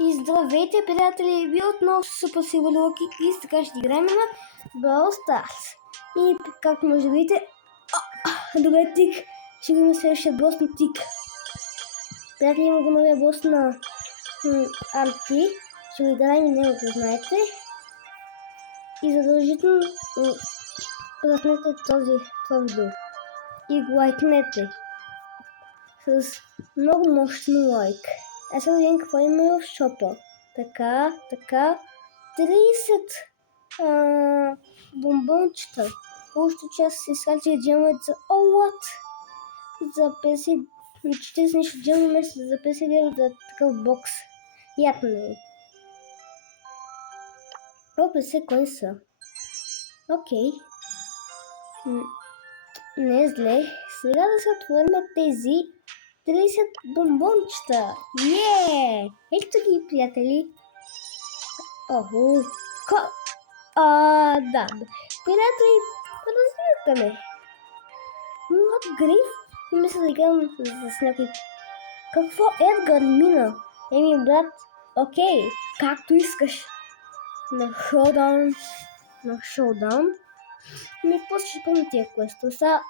И здравейте, приятели! Вие отново са Супер Локи и сега ще играем на Brawl Stars. И както може да видите, добре, Тик, ще го има следващия бос на Тик. Приятели, има го новия бос на Арти. Ще го играем и него, да знаете. И задължително преснете това видео. И го лайкнете с много мощно лайк. Аз сега видим какво има в шопа. Така, 30 бомбончета. Още част се изхарчи джемовете за what? За 50, 40 нещо джемо месец за 50 евро за такъв бокс. Ятно не е. О, 50 кои са. Окей. Не е зле. Сега да се отворим тези 30 бомбончета. Ето ги, приятели. Охо. Да. Приятели, подозирате ме. Гриф? И мисля да играм с някой. Какво Едгар мина? Еми, брат, окей, както искаш. На шоудаун. После ще помня тия квесто. Сега,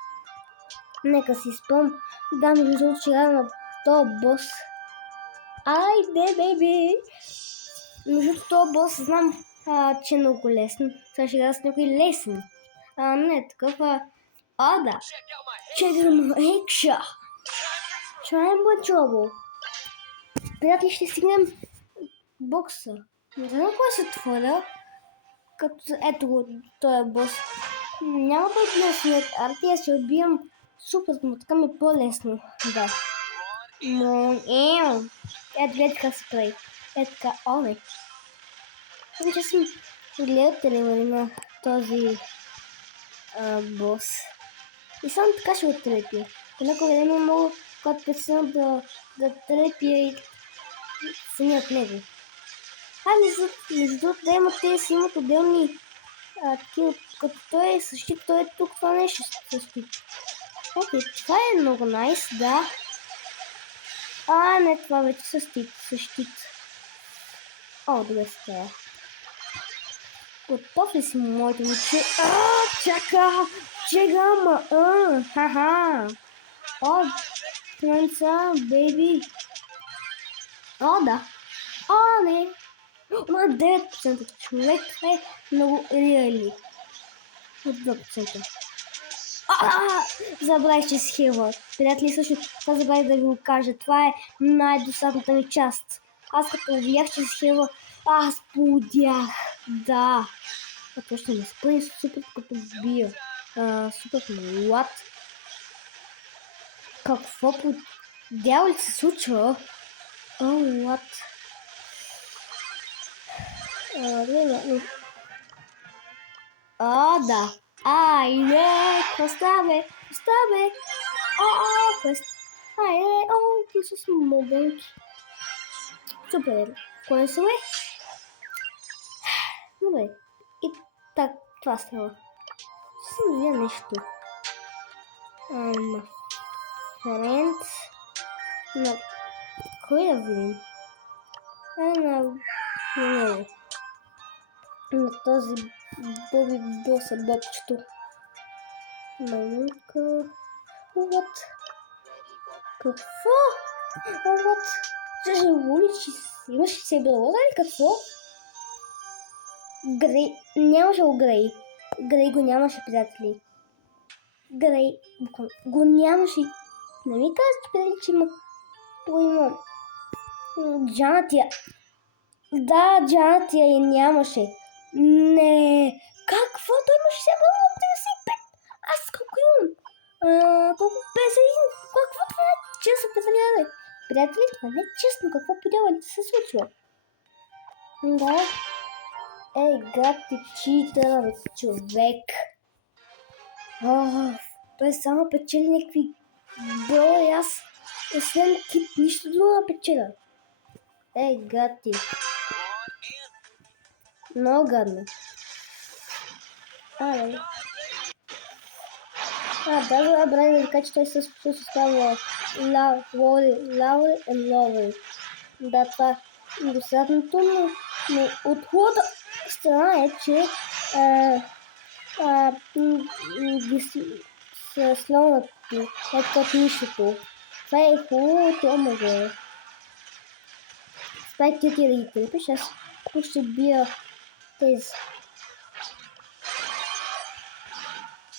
нека си спомням. Да, между другото, ще играя на този бос. Айде, бейби! Между този бос знам, че е много лесно. Сега ще играя с някой лесен. Не такъв, да. Check my extra. Triangle Trouble. Приятели, ще стигнем бокса. Не знам кой се отворя. Като ето го, този бос. Няма да е лесно от Арти, аз ще убивам супер, но така ми е по-лесно. Да. Ето гледайте как се прави. Ето така, не. Че съм гледал телевизора на този бос. И само така ще го трепя. Понякога време мога, когато председам да трепя и самият него. Между другото да имате си имат отделни такива, като той е същит, той е тук, това нещо същит. Окей, това е много найс, да. Не, това вече същит. Добре става. Готов ли си, моите момче? Чека, ха-ха. Транца, бейби. Да. Не. 9% човек е много реали. От 2%. Забравих, че си хилва. Приятели, също това забравих да ви го кажа. Това е най-досадната ми част. Аз като видях, че си хилва, аз подях. Да. Това ще ме спъни супер като бия. Супер млад. Какво по дяволи се случва? What? Да. Айде, поставе. Квест. Ти с мобилки. Супер. Кой са, бе? Добре. И так, това става. Ще си видя нещо. Friends. Кой да видим? На този Боби боса бобчето. Малинка. What? Какво? What? Ще уличи. Имаш ли се било, или какво? Грей. Нямаше го Грей. Грей го нямаше, приятели. Грей го нямаше. Не ми казваш, че приятели, че има Джанатия. Да, Джанатия я нямаше. Не. Какво? Той имаше се бъл 35. Аз колко имам? Колко 51? Какво това не е честно, приятели? Приятели, това не е честно. Какво подявали се случва? Да. Гати читър, човек. Той само печели някакви брои. Аз освен кит нищо друго да печеля. Гати. Много гадно. Даже забравя да ви кажа, че той се става Лаури и Лаури. Да, това досадното, но от хубавата страна е, че ги са слонати от нищото. Това е хубавото, омага. Спайк ти да ги крепиш, аз ще бия тези.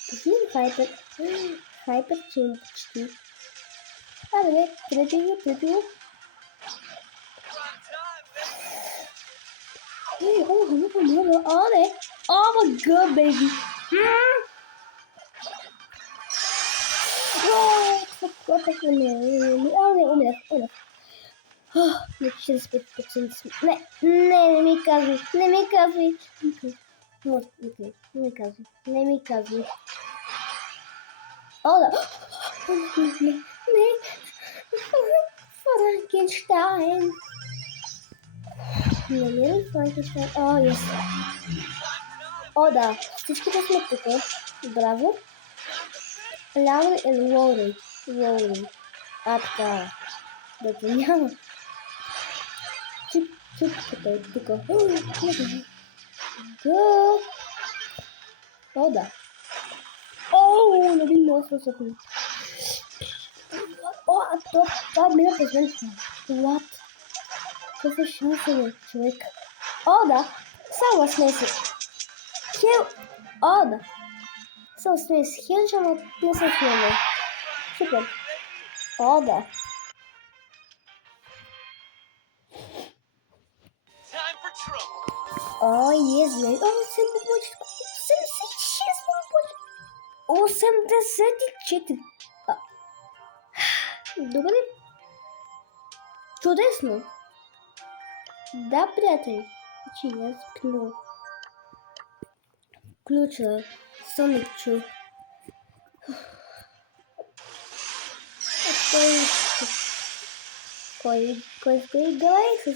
Пусни хайпер. Хайпер чим почти. Абе, бе, трепи го. Oh my god, baby. Умрях. Не, 45%. Не ми казвай. Не ми казвай. О, да. Не. Франкенщайн. Намери Франкенщайн. О, yes. О, да. Всичките сме тук. Браво. Лаури и Лоури. Така. Да те няма. Чип, тук. О, да. О, не би много способен. О, това мина през мен. What? Това е шансове, човек. О, да. Само смеси. О, да. Само смеси. Хелч, ама не съм хелне. Супер. О, да. О, езле. О, 7 побочки. 76 побочки. 84. Добре. Чудесно. Да, приятели. Че я спну. Ключа. Соничу. Кой играе с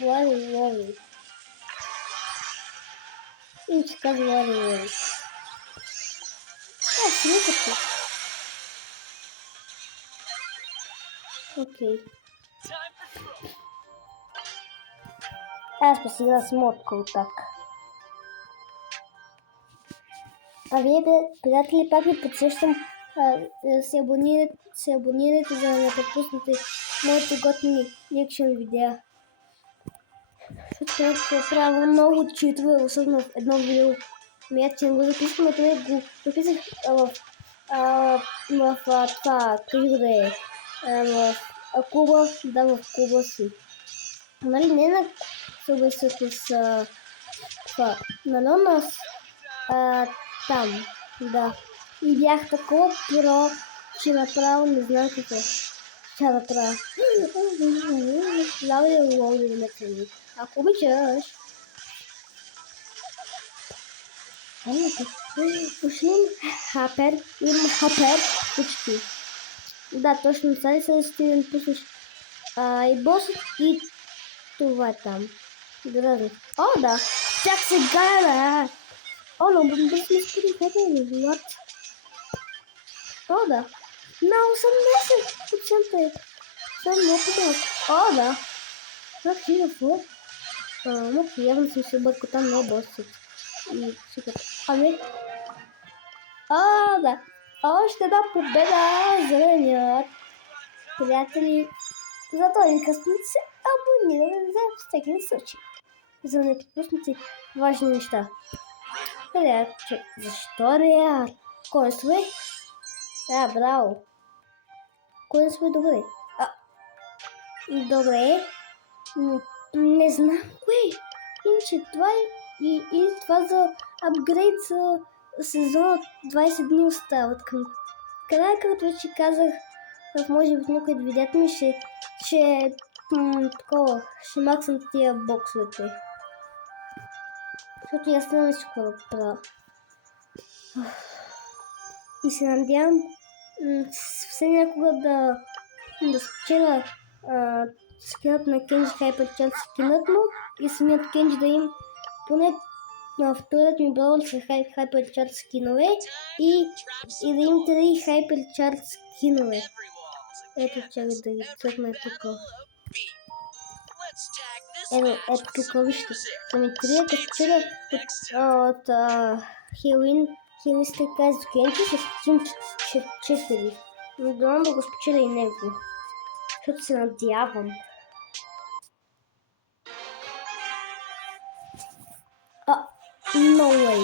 Лори. И ще казва Лори. Слушайте. Окей. Аз посигна с мотка так. А вие, приятели, пак ви подсещам се абонирайте, за да не пропуснете моите готини реакшн видеа. Защото правя много читове, особено в едно видео. Аз не го записвам, това го записах в това, къде го да е, в клуба, в клуба си. Нали, не на съвестното с това, но нас там, да. И бях такова про, че направо не знам какво ще направя. Лаури да ме цени. Ако обичаш. Пуснем хапер. Имам хапер почти. Да, точно. Сега се стигнем пуснеш и бос и това там. Дразни. О, да. Чак сега, да. О, но бомба сме спори хапер. What? О, да. На 80% е. Съм много малко. О, да. Как си да фу? Явно съм се объркал, там не е босът. И супер. Ами. Да. Още една победа за зеленият. Приятели, за този късмет се абонираме за всеки случай. За да не пропуснете важни неща. Защо реал? Кой сме? Браво. Кой сме добре? Добре. Не знам кое. Иначе това и това за апгрейд за сезона 20 дни остават към края, като вече казах, може би в някои от видеята ми ще максам тия боксовете. Защото аз не нещо какво да правя. И се надявам все някога да спечеля скинът на Кенджи Хайперчард скинът му и самият Кенджи да им поне на вторият ми бравъл са Хайперчард скинове и да им 3 Хайперчард скинове. Ето, чакай да ги цъкна тук. Ето тук вижте. Сами трията вчера от хилистите каза Кенчи с Тим 4. Но дано да го спечеля и него. Защото се надявам. No way.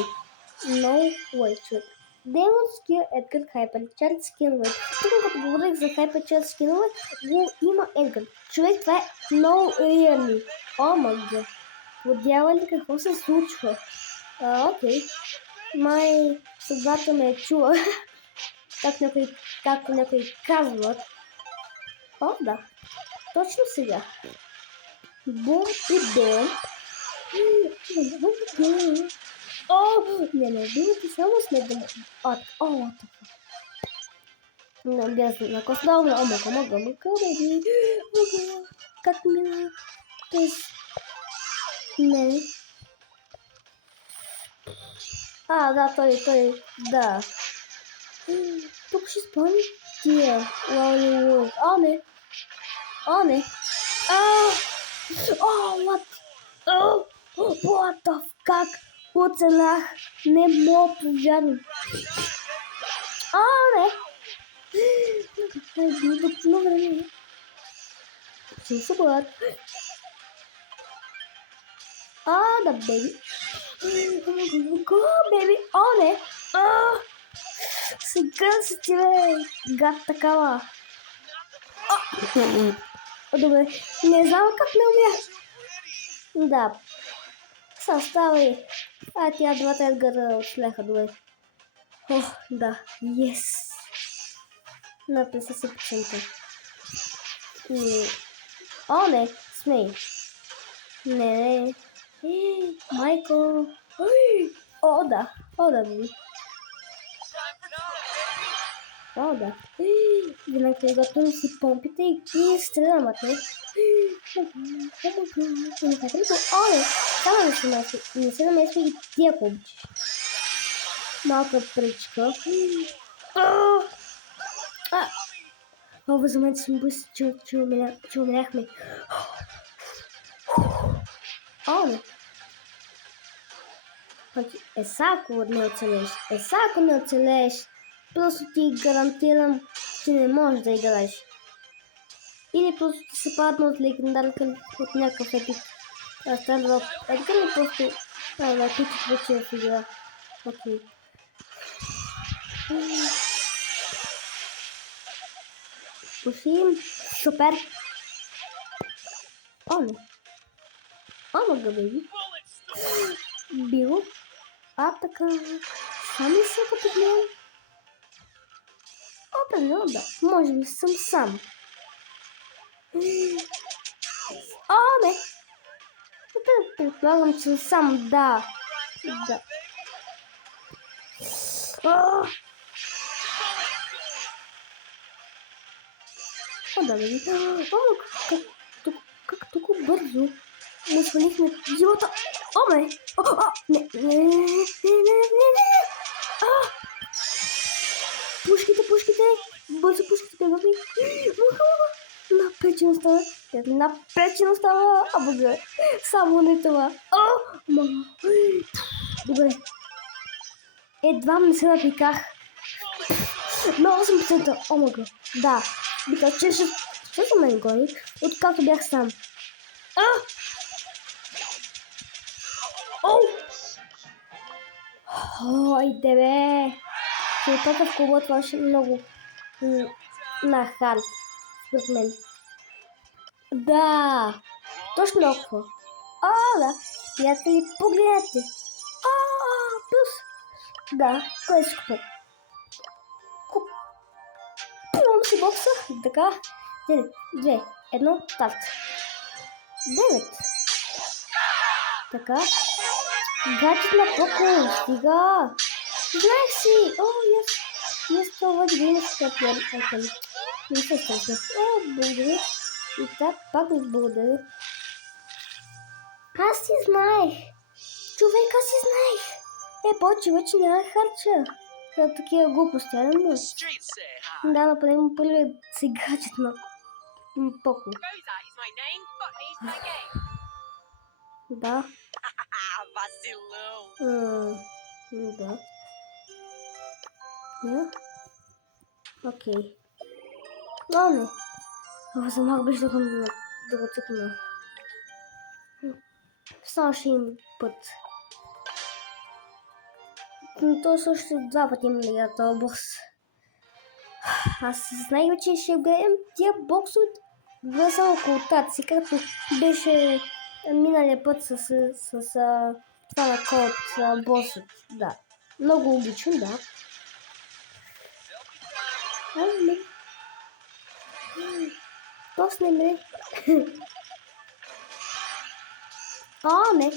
No way, човек. Демон скил Едгар Хайперчарт скинове. Тук като говорих за Хайперчарт скинове, го има Едгар. Човек, това е no really. О, мъга. Подява ли какво се случва? Окей. Май съдбата ме е чула. Както някои казват. О, да. Точно сега. Бум и бум. Не, убивате само с него. Не, без на костовно. Мога, беби. Как мина. Не. Да, той, да. Тук ще спомни тия. Не. What the fuck? Как оцелях? Не мога повярвам. Не. Докато време. Съм супер. Да, беби. Беби. Не. Сега си ти, бе. Гад такава. Добре. Не знам как не умях. Да. Състави. Тя двата Едгара отшляха, добре. Да. Yes. На 50%. Не. Смей. Не. Майко. Да. Беби. Да. Винаги готвим си помпите и стрелямате. Само не се намесва и ти, ако обичаш. Малка пръчка. За мен съм бърз, че умряхме. Ако не оцелееш, просто ти гарантирам, че не можеш да играеш. Или просто ти се падна от легендарка от някакъв епик. Страдва Едгар или просто пичаш вече в игра. Окей. Пушим. Супер. Не. Мага, беби. Бил. Така. Сам ли съм като гледам? Определено да. Може би съм сам. Не. Предполагам, че съм сам. Да. Да, беби. Как толкова бързо му свалихме живота. Не. Пушките. Бързо пушките, беби. Напречено става. Бога. Само не това. Добре. Едва не се напиках. На 8%. Мага. Да. Вика, че ще ме гони, откакто бях сам. Айде, бе. Черепата в клуба, това ще много на хард, според мен. Да, точно толкова. Да, приятели, погледнете. Плюс. Да, кой си купа? Купувам си бокса, така. 3, 2, 1, старт. 9. Така. Гаджет на покол, стига. Знаех си. Yes, това да имаш стъплян. Не се стъплян. Благодаря. И так пак ми благодаря. Аз си знаех. Човек, аз си знаех. Повече вече няма харча. За такива глупости, но... Да, нападем първият си гаджет на покол. Да. Vacilão. Да. Не? Окей. Ладно. Замах беше да го цъкна. Само ще им път. Но то също 2 пъти има да игра този бокс. Аз знаех, че ще гледам тия боксове само окултаци, както беше миналия път с това на код босът. Да. Много обичам, да. Не. Точно не. Не.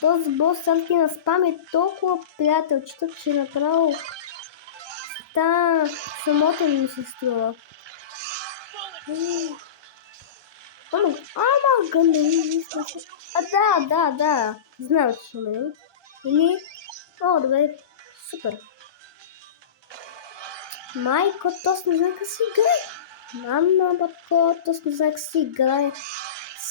Този бос самки на спам е толкова приятелчета, че направо самотен ми се струва. Да. Знам, че ще ме. Или... добре. Супер. Майко, точно знае как си играе. Мама, бабко, точно знае как си играе.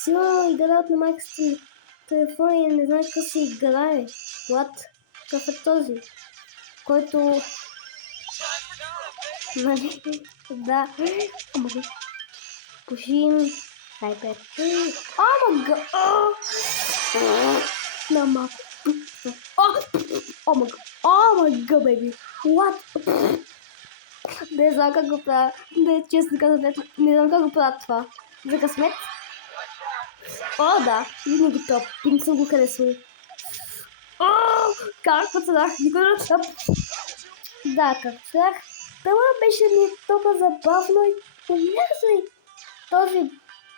Силно играят на майка си телефон и не знае как си играе. What? Какъв е този? Който... Нали? Да. Пушим. Хайпер. Мага! На малко. Мага, беби. What? Не знам как го правя. Честно казвам, не знам как го правя това. За късмет? Да. Винаги топ. Пинк съм го харесвал. Как подсъдах? Никой не чап. Да, как подсъдах. Това беше ми толкова забавно и понякога този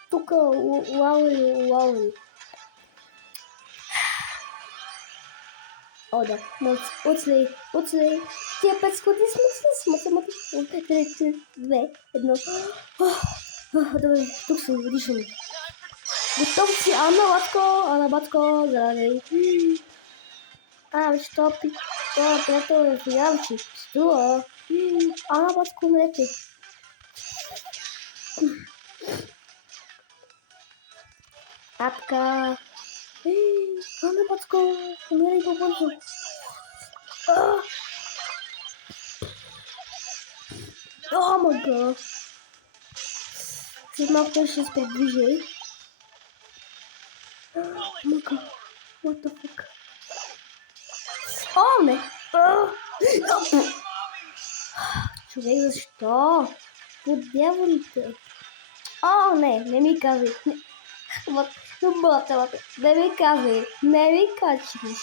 тук Лаури. Да. Оцелей. Тия 5 секунди смътли. 3, 2, 1. Добре, тук съм, дишам. Готов си, Ана Батко, заради. Вече топи. Приятел е фиявчи. Стула. Ана Батко, умрете. Така. Ана Батко, умирай по-бързо. Мага. След малко ще се придвижи. Мага. What the fuck? Не. Човек, защо? По дяволите. Не ми казвай. Не ми казвай. Не ми качваш.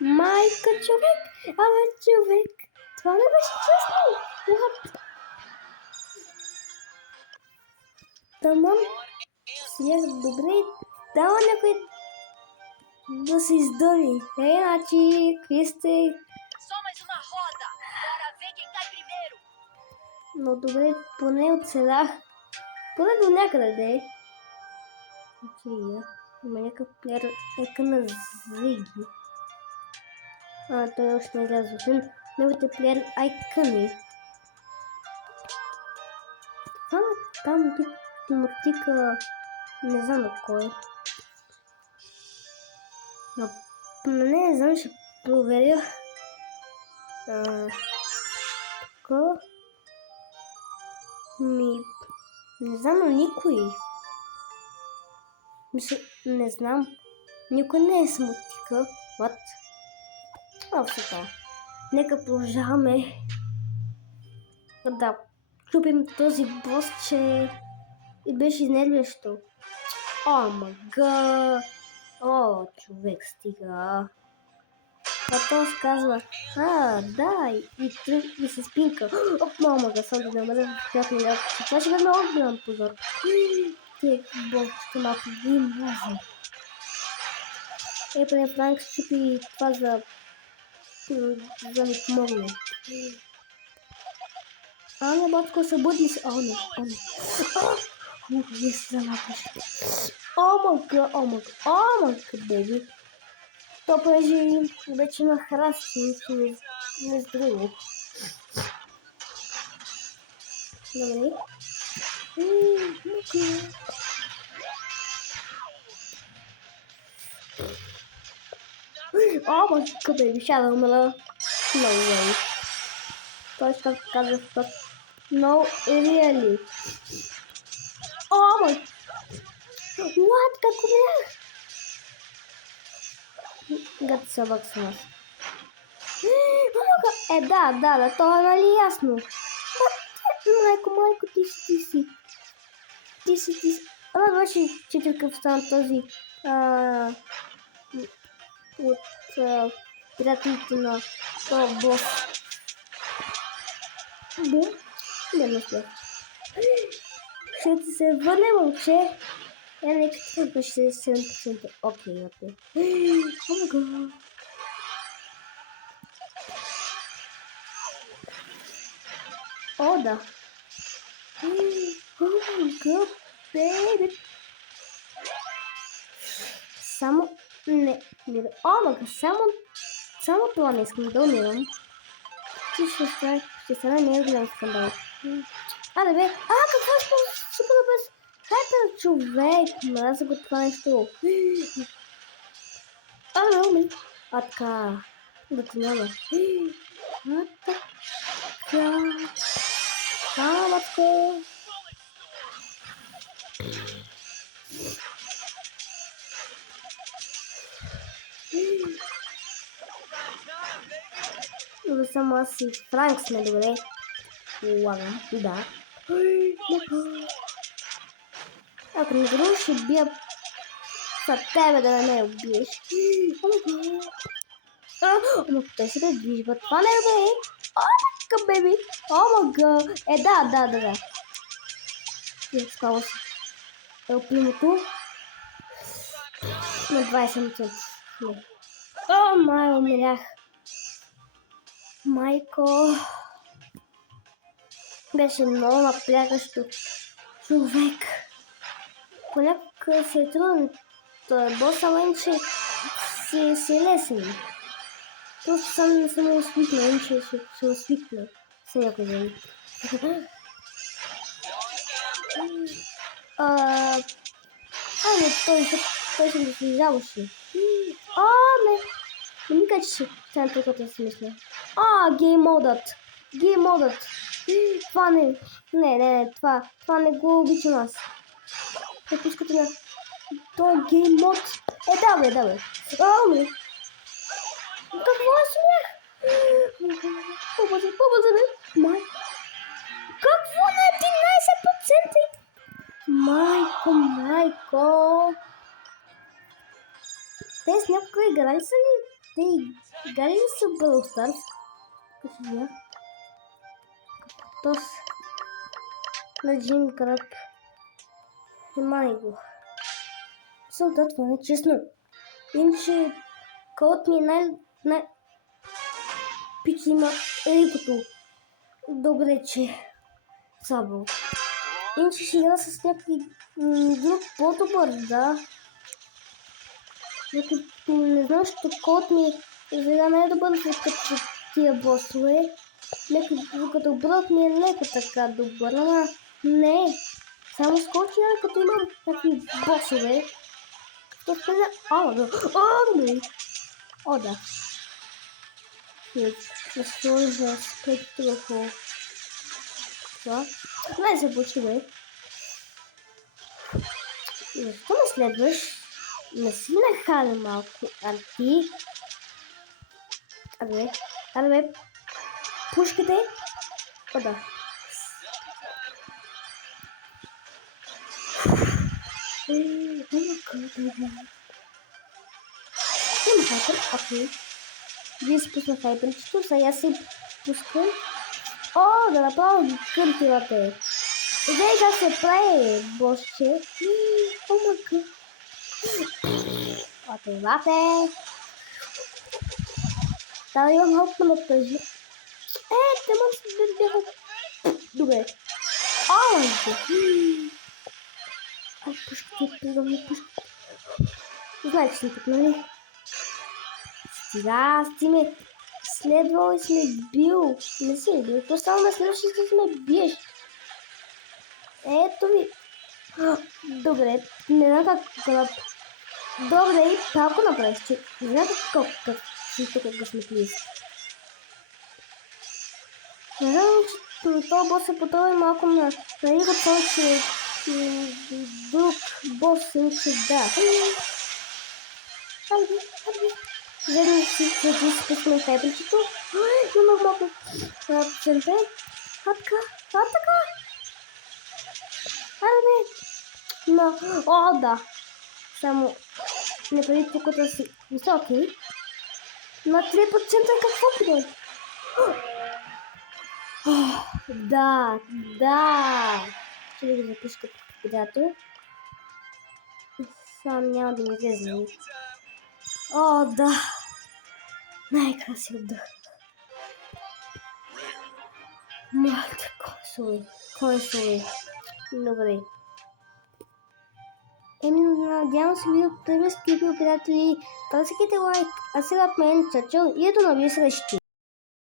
Майка, човек. Човек. Това не беше честно. Тамам. Сега добре. Дава някой да се издъни. Значи, какви сте? Но добре, поне оцелях. Поне до някъде да е. Има някакъв плеер на Зиги. Той още не излязва. Неговите плеер айкъни. Там мотика не знам на кой. Но не знам, ще проверя. Така. Не знам на никой. Не знам. Никой не е смутика. What? Така. Нека продължаваме да чупим този бос, че и беше изнервящо. Мага. Човек, стига. То се казва, да, и се спинка. Мага, съм да намеря как ми ляко. Това ще бъде много голям позор. Те боксите малко ви може. Поне Франк щупи това за ми помогне. Ана Батко, събуди се. Не. Yes, замахаш. Мага, беби. То понеже вече има храсти, не с друго. Добре. Oh my god, baby, shadow Miller. No way. First of all, no, really. Oh my. What? Как умер? Гад собак с нас. Да, то нали ясно. Майко, ти си. Ама беше четирка в стан този. От приятелите на този бос. Бум. Не мисля. Ще ти се върне, момче. Нека ти беше 7%. Окей. О май гад. О, да. О май гад, бейби. Само не мира. О май гад, само това не искам да умирам. Ти ще стане не голям скандал. Абе, бе. Какво ще супер без хайпер човек? Мразя го това нещо. Уми. Така. Да ти няма. Така. Камъчко. Но само аз си Франк сме добре. Ладно, да. Ако не друго ще бия за тебе да не ме убиеш. Ама той се предвижва. Това не е бе. О, беби. О, мага. Да. Скало се. Елпимото. На 20%. О, май, умрях. Майко. Беше много напрягащо. Човек. Понякога се е трудно. Той е бос, ама че си е лесен. Просто сам не съм освикнал, иначе ще се освикна. С някой ден. Не, той се заслужаваше. Не ми кажа, че ще стане това, което си мисля. Гейм модът. Това не, това не го обичам аз. Не пускате на той гейм мод. Да бе. Какво смях? Побърза, бе. Какво на 11%? Майко. Те с някой играли са ли? Те играли ли са Brawl Stars? Какво я? Тос на Джим Краб. Внимай го. Това не е честно. Иначе код ми е пич има еликото. Добре, че сабъл. Иначе ще игра с някакви друг по-добър, да. Не знам, че код ми сега не е добър като тия босове. Като брат ми е леко така добър, ама не. Само скочи, като имам някакви босове. О, да. Ще сложа спектър върху това. Не се почти, бе. Защо ме следваш? Не си нахали малко, а ти? Абе, пушките. О, да. Има хайпер, окей. Вие си пусна хайперчето, сега аз си пускам. Да направо ги къртилате. Идай как се прави, босче. Мака. Лате. Да, имам хопна на тъжи. Те мога да бяха. Добре. Пушките, призовни пушките. Знаете, че съм тук, нали? Стига, ти ме следвал и си ме бил. Не си ме бил, то само ме следваш и си ме биеш. Ето ви. Добре, не знам как го направи. Добре, как го направиш, че не знам как си тук късметлив. Не знам, че този бос е потъл малко на играта, че друг бос се учи да. Хайде. Вземи си, седи си пускаме хайбричето. Има малко център. Хатка. Хайде. Но, да. Само не прави тук да си високи. На 3% какво прием? Да. Ще ви го запиша като приятел. Сам няма да ми излезе. Да. Най-красив дъх. Мате, консоли. Добре. Надявам се видеото да ви скипи, приятели. Пазикайте лайк. А сега от мен, чачо и до нови срещи.